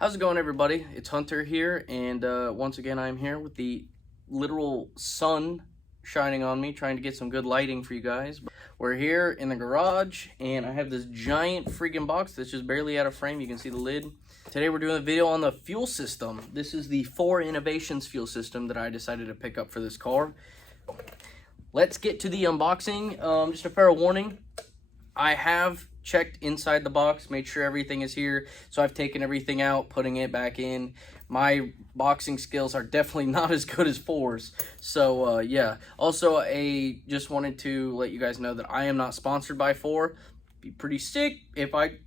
How's it going, everybody? It's Hunter here, and once again I'm here with the literal sun shining on me, trying to get some good lighting for you guys. We're here in the garage, and I have this giant freaking box that's just barely out of frame. You can see the lid. Today we're doing a video on the fuel system. This is the FORE Innovations fuel system that I decided to pick up for this car. Let's get to the unboxing. Just a fair warning, I have checked inside the box, made sure everything is here. So I've taken everything out, putting it back in. My boxing skills are definitely not as good as FORE's. So yeah. Also, I just wanted to let you guys know that I am not sponsored by FORE. Be pretty sick if I,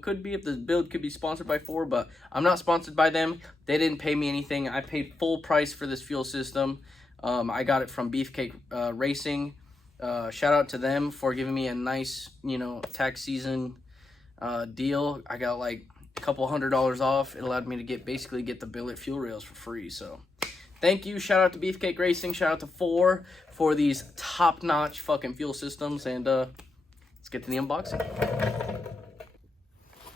could be, if this build could be sponsored by FORE, but I'm not sponsored by them. They didn't pay me anything. I paid full price for this fuel system. I got it from Beefcake Racing. Shout out to them for giving me a nice, tax season deal. I got like a couple $100 off. It allowed me to basically get the billet fuel rails for free. So thank you. Shout out to Beefcake Racing. Shout out to FORE for these top-notch fucking fuel systems. And let's get to the unboxing.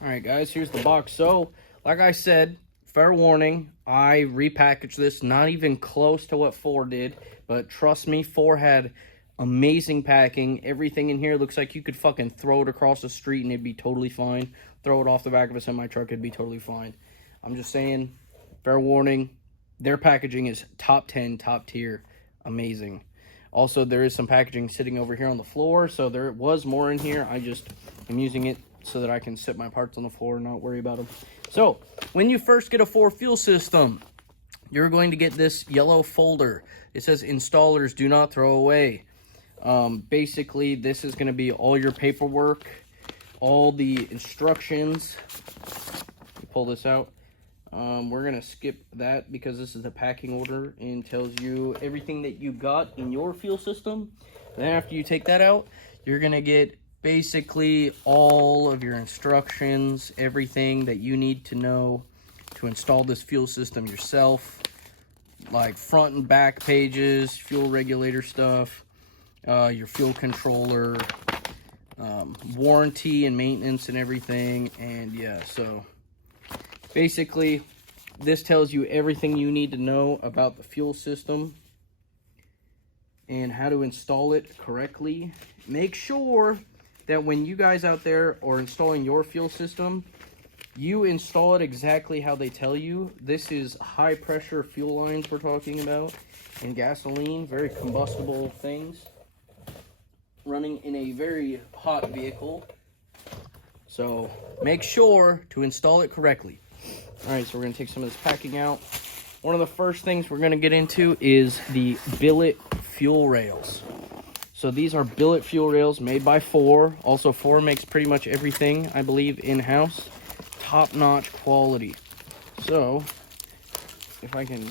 All right, guys, here's the box. So like I said, fair warning, I repackaged this, not even close to what FORE did, but trust me, FORE had amazing packing. Everything in here looks like you could fucking throw it across the street and it'd be totally fine. Throw it off the back of a semi-truck, it'd be totally fine. I'm just saying, fair warning, their packaging is top 10, top tier, amazing. Also, there is some packaging sitting over here on the floor, so there was more in here. I just am using it so that I can sit my parts on the floor and not worry about them. So, when you first get a FORE fuel system, you're going to get this yellow folder. It says, installers do not throw away. Basically, this is going to be all your paperwork, all the instructions. Pull this out. We're going to skip that because this is the packing order and tells you everything that you got in your fuel system. Then after you take that out, you're going to get basically all of your instructions, everything that you need to know to install this fuel system yourself, like front and back pages, fuel regulator stuff, your fuel controller, warranty and maintenance and everything. And yeah, so basically this tells you everything you need to know about the fuel system and how to install it correctly. Make sure that when you guys out there are installing your fuel system, you install it exactly how they tell you. This is high pressure fuel lines we're talking about, and gasoline, very combustible things, running in a very hot vehicle. So make sure to install it correctly. All right, so we're gonna take some of this packing out. One of the first things we're gonna get into is the billet fuel rails. So these are billet fuel rails made by FORE. Also, FORE makes pretty much everything, I believe, in-house. Top-notch quality. So, if I can,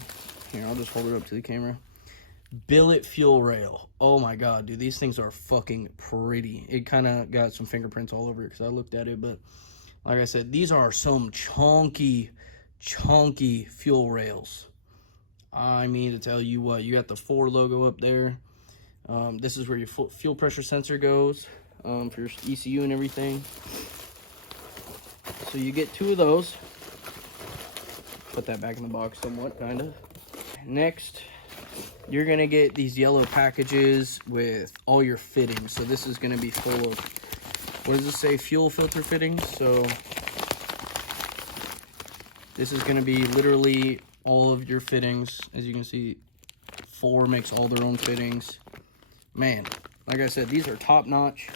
here, I'll just hold it up to the camera. Billet fuel rail. Oh my god, dude, these things are fucking pretty. It kind of got some fingerprints all over it because I looked at it, but like I said, these are some chunky fuel rails. I mean to tell you what, you got the FORE logo up there. This is where your fuel pressure sensor goes for your ECU and everything. So you get 2 of those. Put that back in the box somewhat, kind of. Next, you're going to get these yellow packages with all your fittings. So this is going to be full of, what does it say? Fuel filter fittings. So this is going to be literally all of your fittings. As you can see, FORE makes all their own fittings. Man, like I said, these are top-notch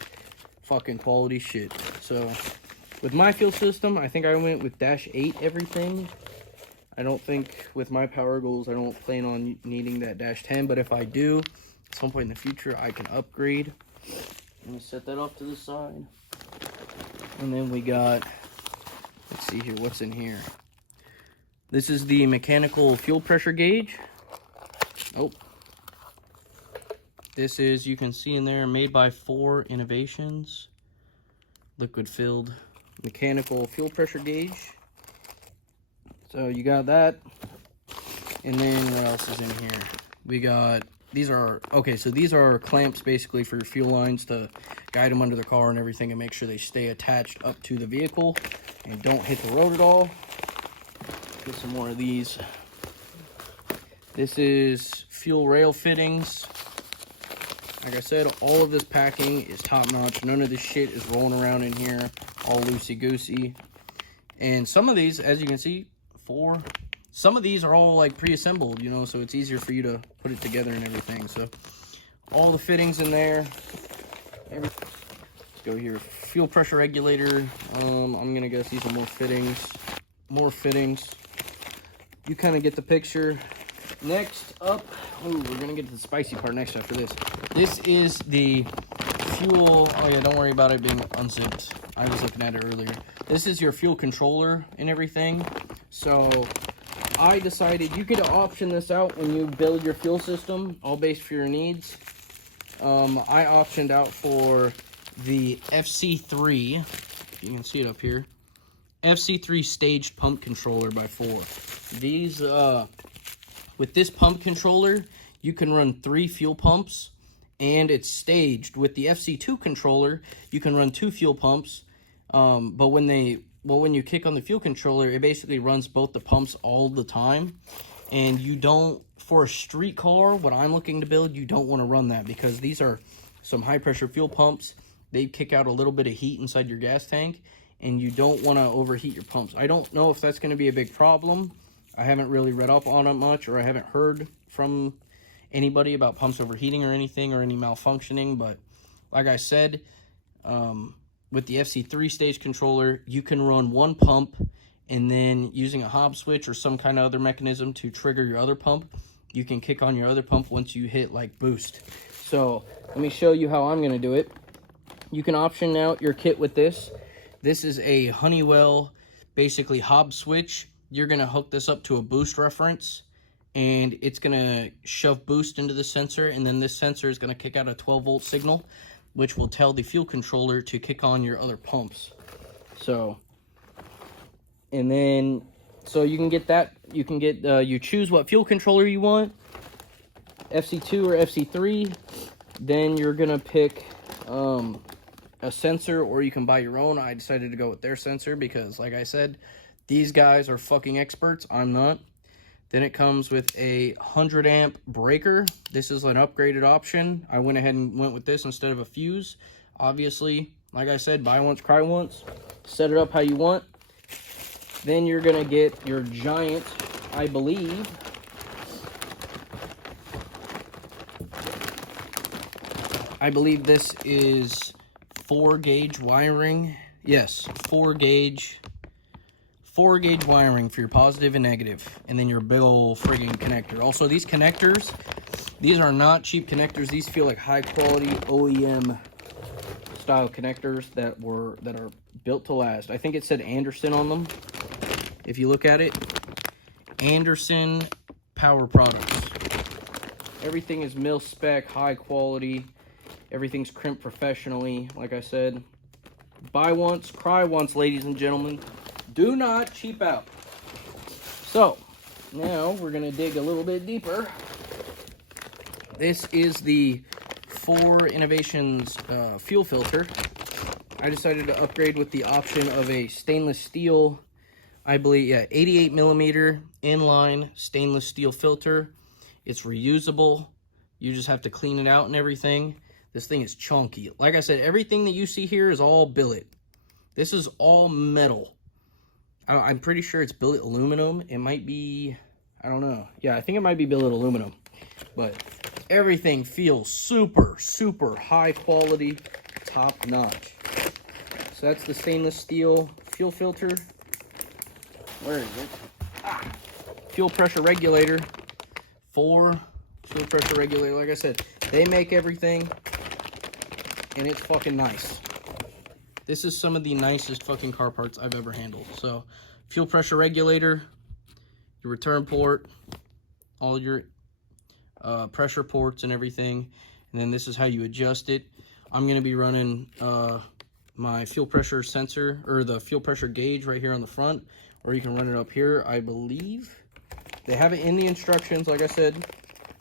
fucking quality shit. So with my fuel system, I think I went with -8 everything. I don't think with my power goals, I don't plan on needing that -10, but if I do, at some point in the future, I can upgrade. I'm gonna set that off to the side. And then we got, let's see here, what's in here? This is the mechanical fuel pressure gauge. Oh. This is, you can see in there, made by FORE Innovations. Liquid filled mechanical fuel pressure gauge. So you got that. And then what else is in here? We got, these are, okay, so these are clamps basically for your fuel lines to guide them under the car and everything and make sure they stay attached up to the vehicle and don't hit the road at all. get some more of these. This is fuel rail fittings. Like I said, all of this packing is top notch. None of this shit is rolling around in here all loosey-goosey. And some of these, as you can see, some of these are all like pre-assembled, you know, so it's easier for you to put it together and everything. So all the fittings in there. Let's go here. Fuel pressure regulator. I'm gonna guess these are more fittings. More fittings. You kind of get the picture. Next up, ooh, we're gonna get to the spicy part next after this. This is the fuel. Oh yeah, don't worry about it being unzipped. I was looking at it earlier. This is your fuel controller and everything. So I decided you could option this out when you build your fuel system, all based for your needs. I optioned out for the FC3, if you can see it up here, FC3 staged pump controller by FORE. These, with this pump controller, you can run 3 fuel pumps, and it's staged. With the FC2 controller, you can run 2 fuel pumps, but when you kick on the fuel controller, it basically runs both the pumps all the time. And you don't, for a street car, what I'm looking to build, you don't want to run that, because these are some high pressure fuel pumps. They kick out a little bit of heat inside your gas tank, and you don't want to overheat your pumps. I don't know if that's going to be a big problem. I haven't really read up on it much, or I haven't heard from anybody about pumps overheating or anything, or any malfunctioning. But like I said, with the FC3 stage controller, you can run 1 pump, and then using a Hobbs switch or some kind of other mechanism to trigger your other pump, you can kick on your other pump once you hit like boost. So let me show you how I'm going to do it. You can option out your kit with this. This is a Honeywell, basically Hobbs switch. You're going to hook this up to a boost reference, and it's going to shove boost into the sensor, and then this sensor is going to kick out a 12-volt signal, which will tell the fuel controller to kick on your other pumps. So, and then, so you can get that, you can get, you choose what fuel controller you want, FC2 or FC3, then you're going to pick a sensor, or you can buy your own. I decided to go with their sensor because, like I said, these guys are fucking experts. I'm not. Then it comes with a 100 amp breaker. This is an upgraded option. I went ahead and went with this instead of a fuse. Obviously, like I said, buy once, cry once. Set it up how you want. Then you're gonna get your giant, I believe, this is 4 gauge wiring. Yes, 4 gauge wiring for your positive and negative, and then your big old friggin' connector. Also, these connectors, these are not cheap connectors. These feel like high quality OEM style connectors that are built to last. I think it said Anderson on them. If you look at it, Anderson Power Products. Everything is mil spec, high quality. Everything's crimped professionally. Like I said, buy once, cry once, ladies and gentlemen. Do not cheap out. So, now we're going to dig a little bit deeper. This is the FORE Innovations fuel filter. I decided to upgrade with the option of a stainless steel, I believe, yeah, 88 millimeter inline stainless steel filter. It's reusable. You just have to clean it out and everything. This thing is chunky. Like I said, everything that you see here is all billet. This is all metal. I'm pretty sure it's billet aluminum. It might be, I don't know. Yeah, I think it might be billet aluminum. But everything feels super, super high quality, top notch. So that's the stainless steel fuel filter. Where is it? Ah, fuel pressure regulator. FORE fuel pressure regulator. Like I said, they make everything, and it's fucking nice. This is some of the nicest fucking car parts I've ever handled. So, fuel pressure regulator, your return port, all your pressure ports and everything. And then this is how you adjust it. I'm going to be running my fuel pressure sensor, or the fuel pressure gauge right here on the front. Or you can run it up here, I believe. They have it in the instructions, like I said.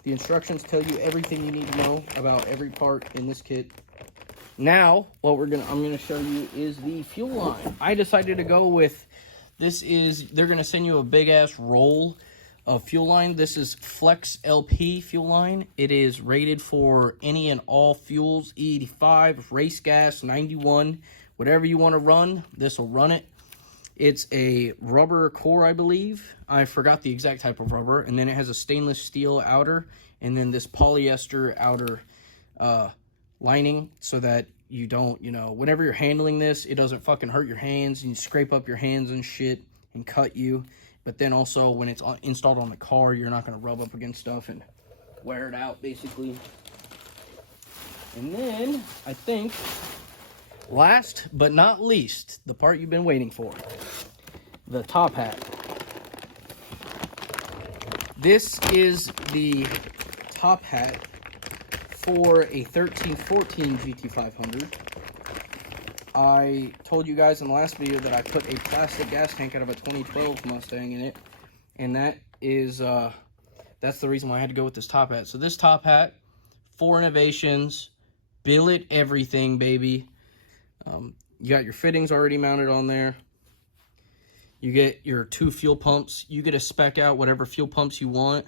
The instructions tell you everything you need to know about every part in this kit. Now, what I'm gonna show you is the fuel line. I decided to go with they're going to send you a big ass roll of fuel line. This is Flex LP fuel line. It is rated for any and all fuels, E85, race gas, 91, whatever you want to run, this will run it. It's a rubber core, I believe. I forgot the exact type of rubber. And then it has a stainless steel outer, and then this polyester outer lining, so that you don't, whenever you're handling this, it doesn't fucking hurt your hands and you scrape up your hands and shit and cut you. But then also when it's installed on the car, you're not going to rub up against stuff and wear it out, basically. And then I think last but not least, the part you've been waiting for, the top hat. This is the top hat for a 1314 GT500. I told you guys in the last video that I put a plastic gas tank out of a 2012 Mustang in it, and that is that's the reason why I had to go with this top hat. So this top hat, FORE Innovations, billet everything, baby. You got your fittings already mounted on there. You get your 2 fuel pumps. You get to spec out whatever fuel pumps you want.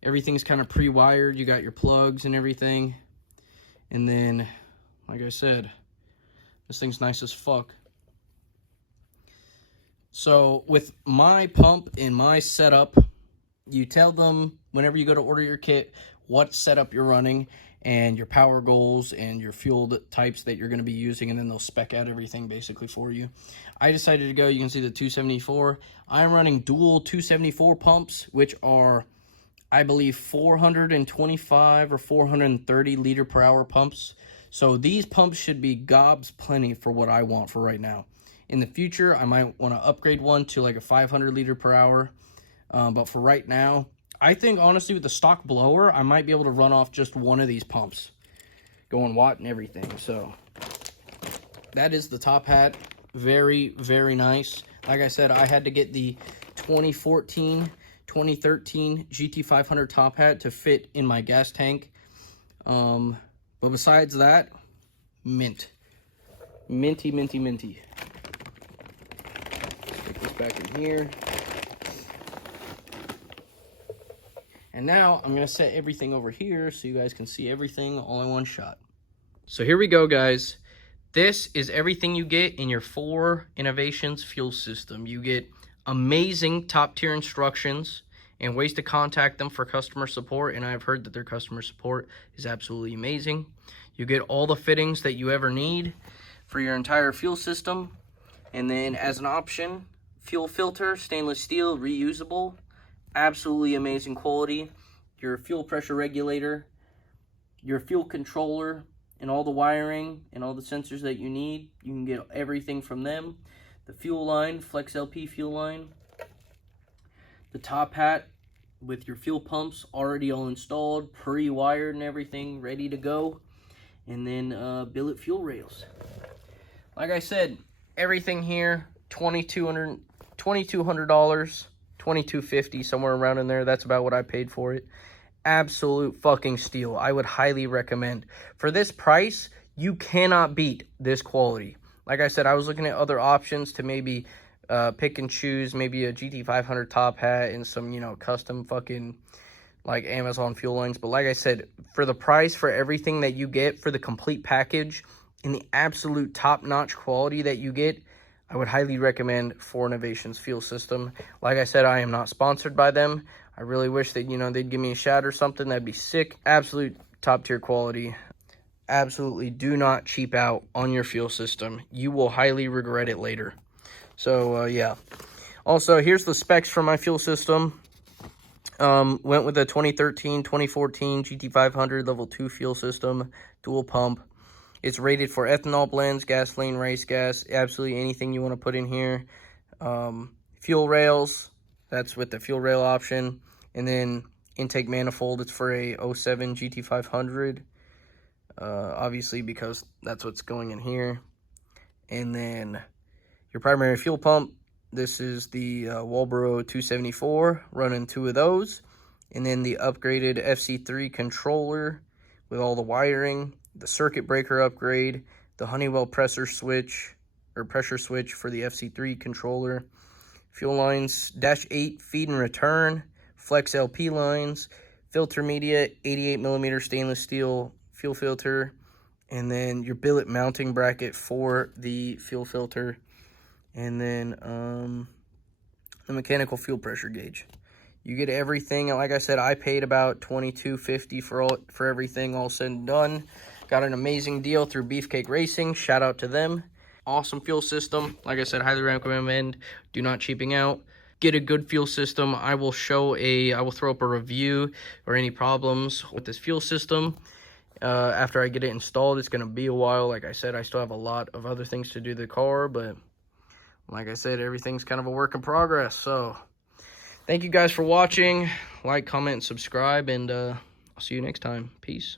Everything's kind of pre-wired. You got your plugs and everything. And then, like I said, this thing's nice as fuck. So with my pump and my setup, you tell them whenever you go to order your kit what setup you're running and your power goals and your fuel types that you're going to be using, and then they'll spec out everything basically for you. I decided to go, you can see the 274. I'm running dual 274 pumps, which are, I believe, 425 or 430 liter per hour pumps. So these pumps should be gobs plenty for what I want for right now. In the future, I might want to upgrade one to like a 500 liter per hour. But for right now, I think honestly with the stock blower, I might be able to run off just one of these pumps, going watt and everything. So that is the top hat. Very, very nice. Like I said, I had to get the 2014, 2013 GT500 top hat to fit in my gas tank. But besides that, mint. Minty, minty, minty. Stick this back in here. And now I'm going to set everything over here so you guys can see everything all in one shot. So here we go, guys. This is everything you get in your FORE Innovations fuel system. You get amazing top-tier instructions and ways to contact them for customer support. And I've heard that their customer support is absolutely amazing. You get all the fittings that you ever need for your entire fuel system. And then as an option, fuel filter, stainless steel, reusable. Absolutely amazing quality. Your fuel pressure regulator, your fuel controller, and all the wiring and all the sensors that you need. You can get everything from them. The fuel line, Flex LP fuel line. The top hat with your fuel pumps already all installed, pre-wired and everything, ready to go. And then billet fuel rails. Like I said, everything here, $2,200, $2,250, somewhere around in there. That's about what I paid for it. Absolute fucking steal. I would highly recommend. For this price, you cannot beat this quality. Like I said, I was looking at other options to maybe pick and choose, maybe a GT500 top hat and some, custom fucking like Amazon fuel lines. But like I said, for the price, for everything that you get, for the complete package and the absolute top-notch quality that you get, I would highly recommend FORE Innovations fuel system. Like I said, I am not sponsored by them. I really wish that, they'd give me a shout or something. That'd be sick. Absolute top-tier quality. Absolutely do not cheap out on your fuel system. You will highly regret it later. So, yeah. Also, here's the specs for my fuel system. Went with a 2013, 2014 GT500 level 2 fuel system, dual pump. It's rated for ethanol blends, gasoline, race gas, absolutely anything you want to put in here. Fuel rails, that's with the fuel rail option. And then intake manifold, it's for a 07 GT500. Obviously, because that's what's going in here. And then your primary fuel pump, this is the Walbro 274, running 2 of those. And then the upgraded FC3 controller with all the wiring, the circuit breaker upgrade, the Honeywell pressure switch for the FC3 controller, fuel lines, -8 feed and return, flex LP lines, filter media, 88mm stainless steel fuel filter, and then your billet mounting bracket for the fuel filter, and then the mechanical fuel pressure gauge. You get everything. Like I said, I paid about $22.50 for everything all said and done. Got an amazing deal through Beefcake Racing. Shout out to them. Awesome fuel system. Like I said, highly recommend. Do not cheaping out. Get a good fuel system. I will throw up a review or any problems with this fuel system after I get it installed. It's going to be a while. Like I said, I still have a lot of other things to do to the car, but like I said, everything's kind of a work in progress. So thank you guys for watching. Like, comment, and subscribe, and I'll see you next time. Peace.